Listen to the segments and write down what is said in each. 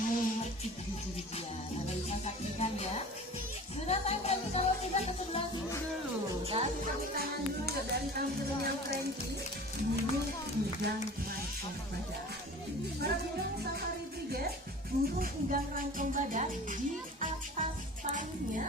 memetik biji-bijian. Anda bisa saksikan ya. Sudah saya berarti kalau sudah ke sebelah sini dulu. Kasih tepuk tangan dulu ya dari tampil yang Frankie. Burung enggang rangkong badak. Para burung safari brigade, burung enggang rangkong badak di atas paruhnya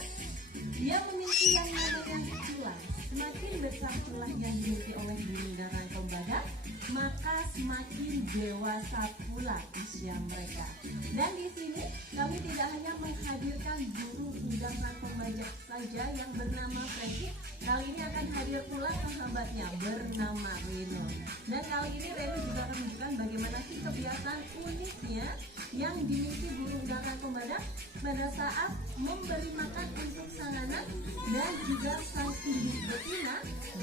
dia memiliki yang namanya tulang. Semakin besar tulang yang dimiliki oleh burung enggang rangkong badak, maka semakin dewasa pula usia mereka. Dan di sini kami tidak hanya menghadirkan burung enggang rangkong badak saja yang bernama Frankie. Kali ini akan hadir pula sahabatnya bernama Reno. Dan kali ini Reno juga akan menunjukkan bagaimana sih kebiasaan uniknya yang dimiliki burung enggang rangkong badak pada saat memberi makan untuk sang anak dan juga sang induk betina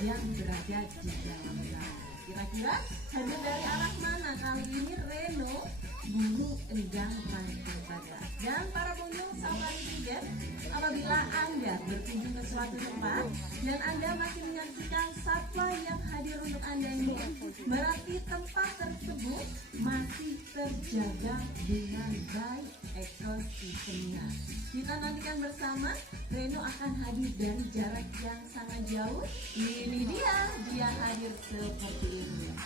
yang berada di dalam sana. Kira-kira hadir dari arah mana kali ini Reno, burung enggang rangkong badak? Dan para pengunjung safari brigade, apabila Anda berkunjung ke suatu tempat dan Anda masih menyaksikan satwa yang hadir untuk Anda ini, berarti tempat tersebut masih terjaga dengan baik ekosistemnya. Kita nantikan bersama, Reno akan hadir dari jarak yang sangat jauh. Ini dia hadir seperti ini.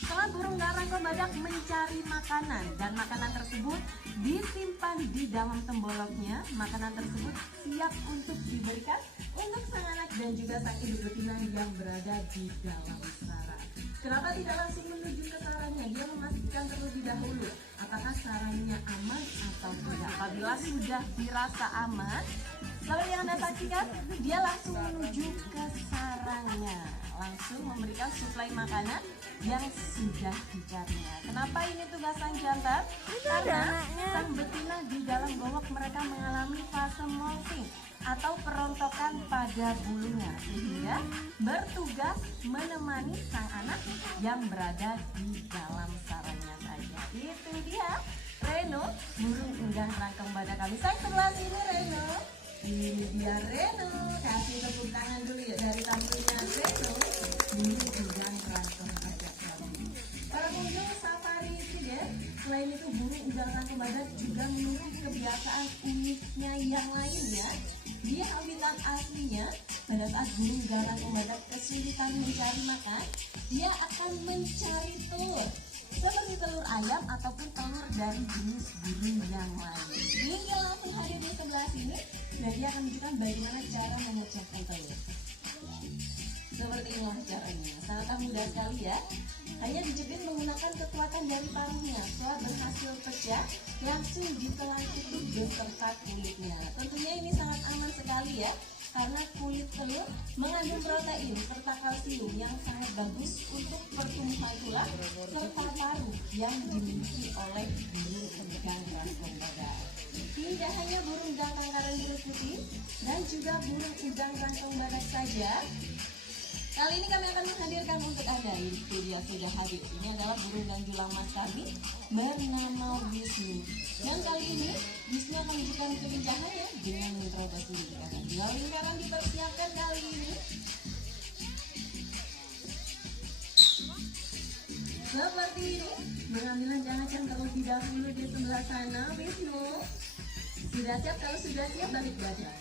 Setelah burung enggang rangkong badak mencari makanan dan makanan tersebut disimpan di dalam temboloknya, makanan tersebut siap untuk diberikan untuk sang anak dan juga sang induk betina yang berada di dalam sarang. Kenapa tidak langsung menuju ke sarangnya? Dia memastikan terlebih dahulu apakah sarangnya aman atau tidak. Apabila sudah dirasa aman, seperti yang Anda saksikan, dia langsung menuju ke sarangnya, langsung memberikan suplai makanan yang sudah dicarinya. Kenapa ini tugas sang jantan? Karena sang betina di dalam gowok mereka mengalami fase molting atau perontokan pada bulunya, sehingga bertugas menemani sang anak yang berada di dalam sarangnya saja. Itu dia Reno, burung enggang rangkong badak kami. Saya sebelah sini Reno. Ini dia Reno. Kasih tepuk tangan dulu ya dari tampilnya Reno, burung enggang rangkong badak kami. Para pengunjung safari brigade, selain itu burung enggang rangkong badak juga memiliki kebiasaan uniknya yang lainnya. Di habitat aslinya, pada saat burung enggang rangkong badak kesulitan mencari makan, dia akan mencari telur, seperti telur ayam ataupun telur dari jenis burung yang lain. Hingga langsung hadir di sebelah sini, dan dia akan menunjukkan bagaimana cara memecahkan telur. Seperti inilah caranya, sangat mudah sekali ya. Hanya dijepit menggunakan kekuatan dari paruhnya. Setelah berhasil pecah, langsung ditelan tutup beserta kulitnya. Tentunya ini sangat aman sekali ya, karena kulit telur mengandung protein serta kalsium yang sangat bagus untuk pertumbuhan tulang serta paruh yang dimiliki oleh burung enggang rangkong badak. Tidak hanya burung enggang pangkalan biru putih dan juga burung enggang rangkong badak saja. Kali ini kami akan menghadirkan untuk Anda, itu dia sudah hadir. Ini adalah burung enggang julang mas kami bernama Wisnu. Dan kali ini Wisnu akan menunjukkan kelincahannya dengan menterobos lingkaran. Dua lingkaran dipersiapkan kali ini. Seperti ini, mengambil jangan terlebih dahulu di sebelah sana. Wisnu sudah siap? Kalau sudah siap, balik badan.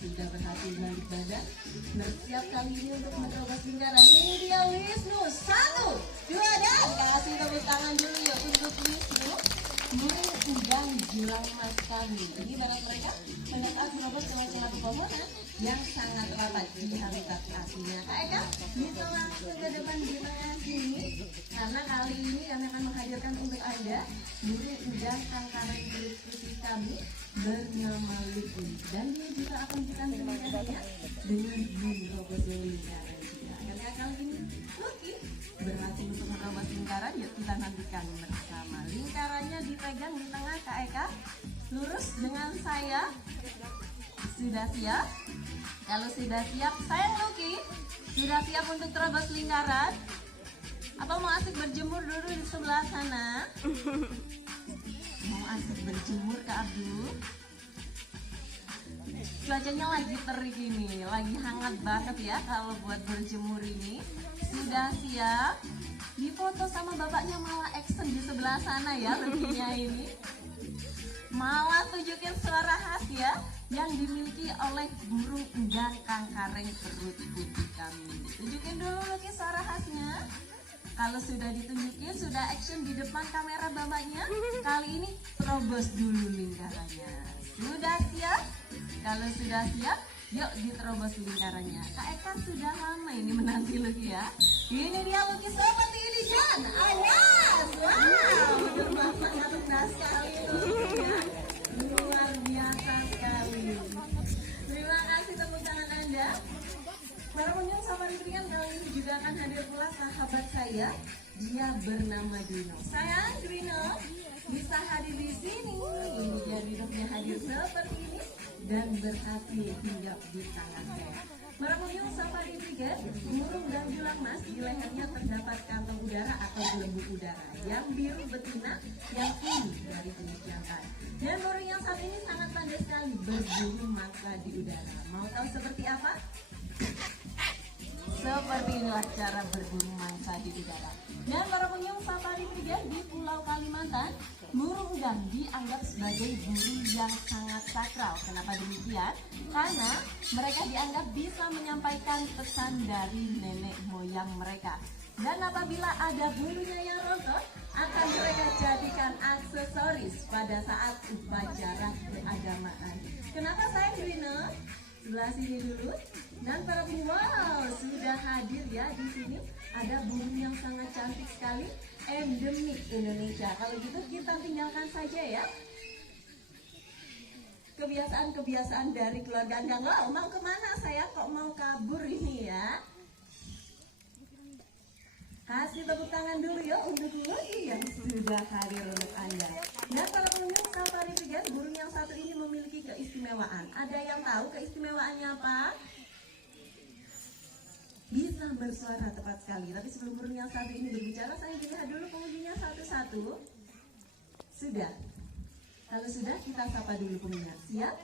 Sudah berhasil balik badan, bersiap kali ini untuk menerobos lingkaran. Ini dia Wisnu. 1, 2, dan kasih tepuk tangan dulu ya untuk Wisnu, burung enggang julang mas kami. Ini barat mereka pada saat menerobos celah-celah pepohonan yang sangat rapat di habitat aslinya. Kak Eka bisa langsung ke depan di tengah sini, karena kali ini kami akan menghadirkan untuk Anda burung enggang pangkalan biru putih kami bernama Lucky, dan dia juga akan menunjukkan kelincahannya dengan menerobos lingkaran juga. Karena kali ini Lucky berhasil untuk menerobos lingkaran, yuk kita nantikan bersama. Lingkarannya dipegang di tengah Kak Eka, lurus dengan saya. Sudah siap? Kalau sudah siap, sayang Lucky, sudah siap untuk terobos lingkaran? Apa mau asik berjemur dulu di sebelah sana? Mau asik berjemur Kak Abdul? Cuacanya lagi terik ini, lagi hangat banget ya kalau buat berjemur ini. Sudah siap? Difoto sama bapaknya malah action di sebelah sana ya lebihnya ini. Malah tunjukin suara khas ya yang dimiliki oleh burung enggang kangkareng perut putih kami. Tunjukin dulu Lucky suara khasnya. Kalau sudah ditunjukin, sudah action di depan kamera bapaknya, kali ini terobos dulu lingkarannya. Sudah siap? Kalau sudah siap, yuk diterobos lingkarannya. Kak Eka sudah lama ini menanti Lucky ya. Ini dia Lucky seperti ini Jan. Anas, wow, bermanfaat sekali Lucky ya. Luar biasa sekali. Terima kasih tepuk tangan Anda. Para pengunjung Safari Peringan kali ini juga akan hadir pula sahabat saya. Dia bernama Dino. Sayang Dino, bisa hadir di sini. Ini dia Dino-nya hadir seperti ini dan berhasil hinggap di tangan saya. Para pengunjung Safari Peringan, burung dan julang mas di lehernya terdapat kantong udara atau belenggu udara. Yang biru betina, yang kuning dari jenis jantan. Dan burung yang satu ini sangat pandai sekali berburu mangsa di udara. Mau tahu seperti apa? Seperti inilah cara berburu mangsa di udara. Dan para pengunjung Safari Peringan di Pulau Kalimantan, burung enggang dianggap sebagai burung yang sangat sakral. Kenapa demikian? Karena mereka dianggap bisa menyampaikan pesan dari nenek moyang mereka. Dan apabila ada bulunya yang rontok, akan mereka jadikan aksesoris pada saat upacara keagamaan. Kenapa saya Grino? Sebelah sini dulu. Dan para wow, sudah hadir ya di sini. Ada burung yang sangat cantik sekali, endemik Indonesia. Kalau gitu kita tinggalkan saja ya. Kebiasaan-kebiasaan dari keluarga Enggang. Oh, mau kemana saya kok mau kabur ini ya? Kasih tepuk tangan dulu ya untuk Lucky yang sudah hadir untuk Anda. Dan para pengunjung Safari Peringan, burung yang satu ini memiliki keistimewaan. Ada yang tahu keistimewaannya apa? Bisa bersuara tepat sekali. Tapi sebelum burung yang satu ini berbicara, saya lihat dulu pengunjungnya satu-satu. Sudah? Kalau sudah, kita sapa dulu pengunjungnya. Siap?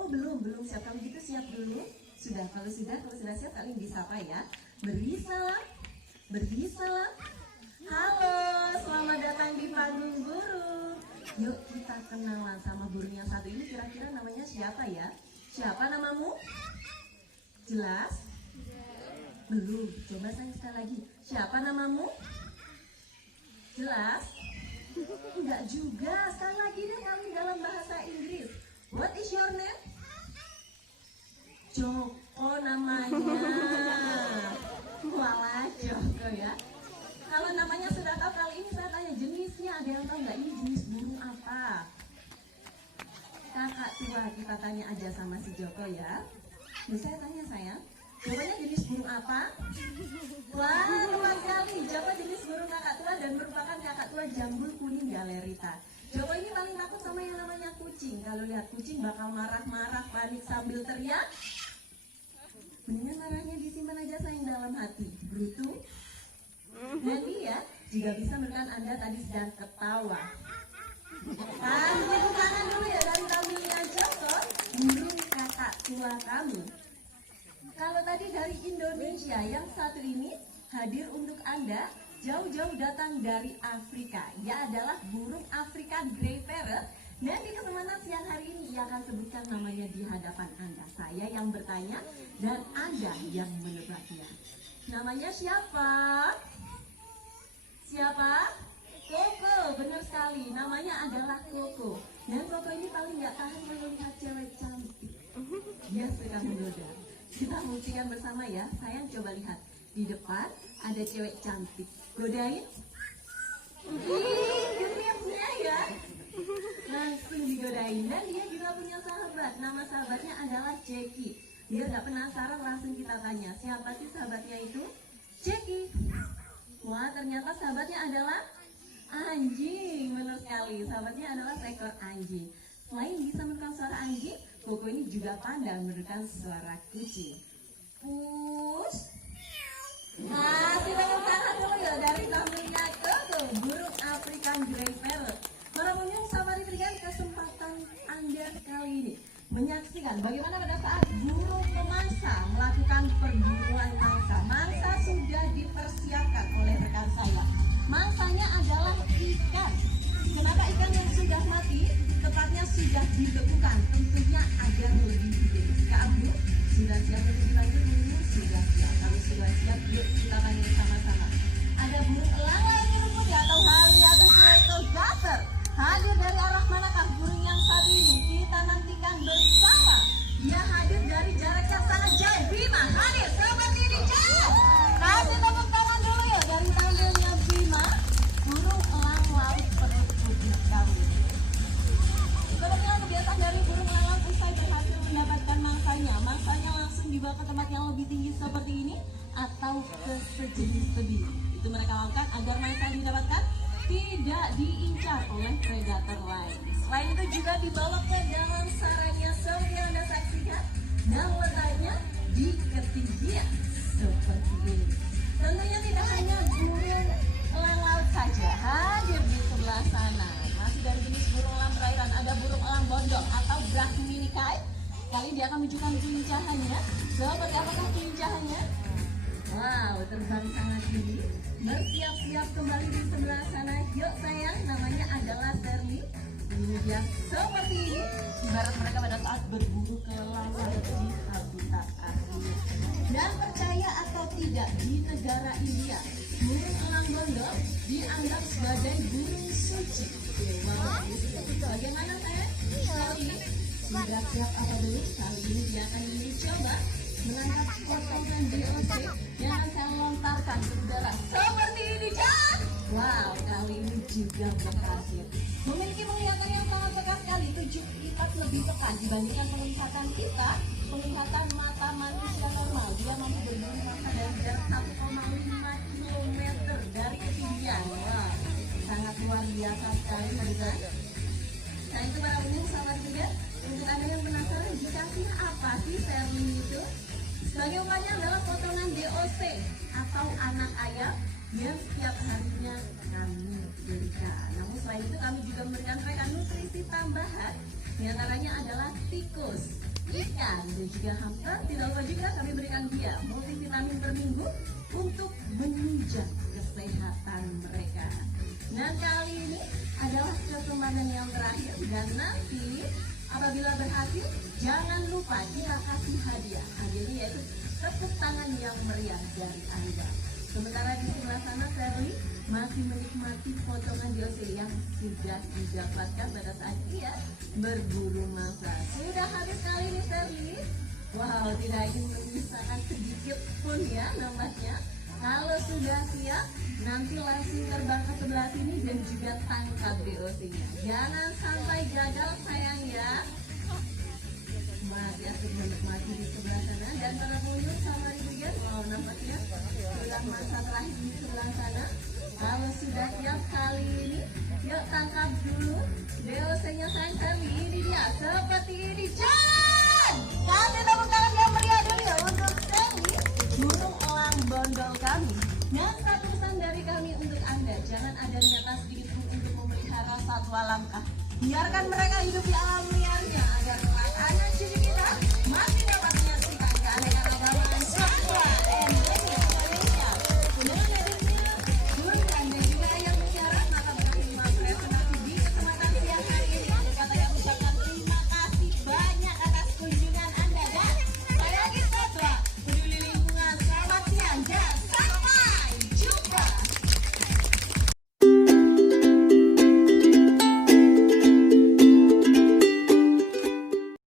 Oh belum siap. Kalau gitu siap dulu. Sudah, kalau sudah siap kalian disapa ya. Beri salam. Halo, selamat datang di panggung burung. Yuk kita kenalan sama burung yang satu ini. Kira-kira namanya siapa ya? Siapa namamu? Jelas? Belum, coba saya sekali lagi. Siapa namamu? Jelas? Enggak juga, sekali lagi deh kami dalam bahasa Inggris. What is your name? Joko namanya. Walah Joko ya. Kalau namanya sudah tahu, kali ini saya tanya jenisnya. Ada yang tahu nggak ini jenis burung apa? Kakak tua kita tanya aja sama si Joko ya. Saya tanya sayang, jawabannya jenis burung apa? Wah, tepat sekali. Joko jenis burung kakak tua dan merupakan kakak tua jambul kuning galerita. Joko ini paling takut sama yang namanya kucing. Kalau lihat kucing bakal marah-marah, panik sambil teriak. Mendingan marahnya disimpan aja sayang dalam hati. Brutu. Dan dia juga bisa memberikan Anda tadi sedang ketawa. Tepuk tangan dulu ya dari tamunya Joko, burung kakak tua kamu. Kalau tadi dari Indonesia, yang satu ini hadir untuk Anda jauh-jauh datang dari Afrika. Ia adalah burung African Grey Parrot. Dan di kesempatan siang hari ini ia akan sebutkan namanya di hadapan Anda. Saya yang bertanya dan Anda yang menebaknya. Namanya siapa? Siapa? Koko, benar sekali. Namanya adalah Koko. Dan Koko ini paling nggak tahan melihat cewek cantik. Dia suka menggoda. Kita buktikan bersama ya. Sayang coba lihat. Di depan ada cewek cantik. Godain. Geniusnya ya. Langsung digodain. Dan dia juga punya sahabat. Nama sahabatnya adalah Ceki. Dia nggak penasaran, langsung kita tanya. Siapa sih sahabatnya itu? Ceki. Wah, ternyata sahabatnya adalah anjing. Benar sekali. Sahabatnya adalah seekor anjing. Selain bisa mendengar suara anjing, Koko ini juga pandai mendengar suara kucing. Push. Nah, kita tangan dulu ya dari tamunya Koko, burung African Grey Parrot. Para pengunjung Safari Peringan, kesempatan Anda kali ini. menyaksikan bagaimana pada saat burung pemangsa melakukan perburuan mangsa. Mangsa sudah dipersiapkan oleh rekan saya. Mangsanya adalah ikan. Kenapa ikan yang sudah mati? Tepatnya sudah dibekukan, tentunya agar lebih hidup. Kak Abdul, sudah siap untuk dilanjut? Sudah siap. Kalau sudah siap, yuk kita tanya sama-sama. Ada burung elang lain putih atau Haliatus lectogaster. Hadir dari arah manakah burung yang satu ini? Kita nantikan bersama. Dia hadir dari jarak yang sangat jauh. Bima hadir seperti ini. Kasih tepuk tangan dulu ya dari tampilnya Bima. Burung elang laut perut putih kami. Seperti yang kebiasaan dari burung elang laut, usai berhasil mendapatkan mangsanya, mangsanya langsung dibawa ke tempat yang lebih tinggi seperti ini atau ke sejenis tebing. Itu mereka lakukan agar mangsa didapatkan tidak diincar oleh predator lain. Selain itu juga dibawa ke dalam sarangnya seperti yang Anda saksikan dan letaknya di ketinggian seperti ini. Tentunya tidak hanya burung elang laut saja hadir di sebelah sana. Masih dari jenis burung elang perairan, ada burung elang bondok atau Brahminicae. Kali dia akan menunjukkan kelincahannya. Seperti apakah kelincahannya? Wow, terbang sangat tinggi. Bersiap-siap kembali di sebelah sana. Yuk sayang, namanya adalah Terli. Ini dia seperti ini. Ibarat mereka pada saat berburu ke laut di habitat aslinya. Dan percaya atau tidak, di negara India, burung elang bondok dianggap sebagai burung suci. Wow, bagaimana sayang? Terli, sudah siap apa dulu? Kali ini dia akan mencoba menangkap potongan DOC yang akan saya lontarkan ke udara seperti ini, Jan. Wow, kali ini juga berhasil. Memiliki penglihatan yang sangat peka sekali, 7 lipat lebih peka dibandingkan penglihatan kita. Penglihatan mata manusia normal, dia mampu berburu mata dari jarak 1,5 km dari ketinggian. Wow, sangat luar biasa sekali, teman-teman. Nah itu para umum sahabat juga, untuk Anda yang penasaran dikasih apa sih Terli itu? Sebagai umpannya adalah potongan DOC atau anak ayam yang setiap harinya kami berikan. Namun selain itu kami juga memberikan mereka nutrisi tambahan, diantaranya adalah tikus, ikan, dan juga hamster. Tidak lupa juga kami berikan dia multivitamin per minggu untuk menunjang kesehatan mereka. Dan kali ini adalah kesempatan yang terakhir, dan nanti apabila berhasil, jangan lupa kita kasih hadiah. Hadiahnya yaitu tepuk tangan yang meriah dari Anda. Sementara di sebelah sana Terli masih menikmati potongan DOC yang sudah didapatkan pada saat ia berburu mangsa. Sudah habis kali ini Terli. Wow, tidak ingin menyisakan sedikit pun ya nampaknya. Kalau sudah siap, nanti langsung terbang ke sebelah sini dan juga tangkap DOC-nya. Jangan sampai gagal sayang ya. Masih asik menikmati di sebelah sana. Dan para pengunjung sama juga, wow nampaknya sudah masa terakhir di sebelah sana. Kalau sudah siap kali ini, yuk tangkap dulu DOC-nya sayang Terli. Ini dia, seperti ini. Jan! Kasih tepuk tangan yang meriah dulu ya untuk Terli, burung elang bondol kami. Dan satu pesan dari kami untuk Anda, jangan ada niatan sedikit pun untuk memelihara satwa langka. Biarkan mereka hidup di alam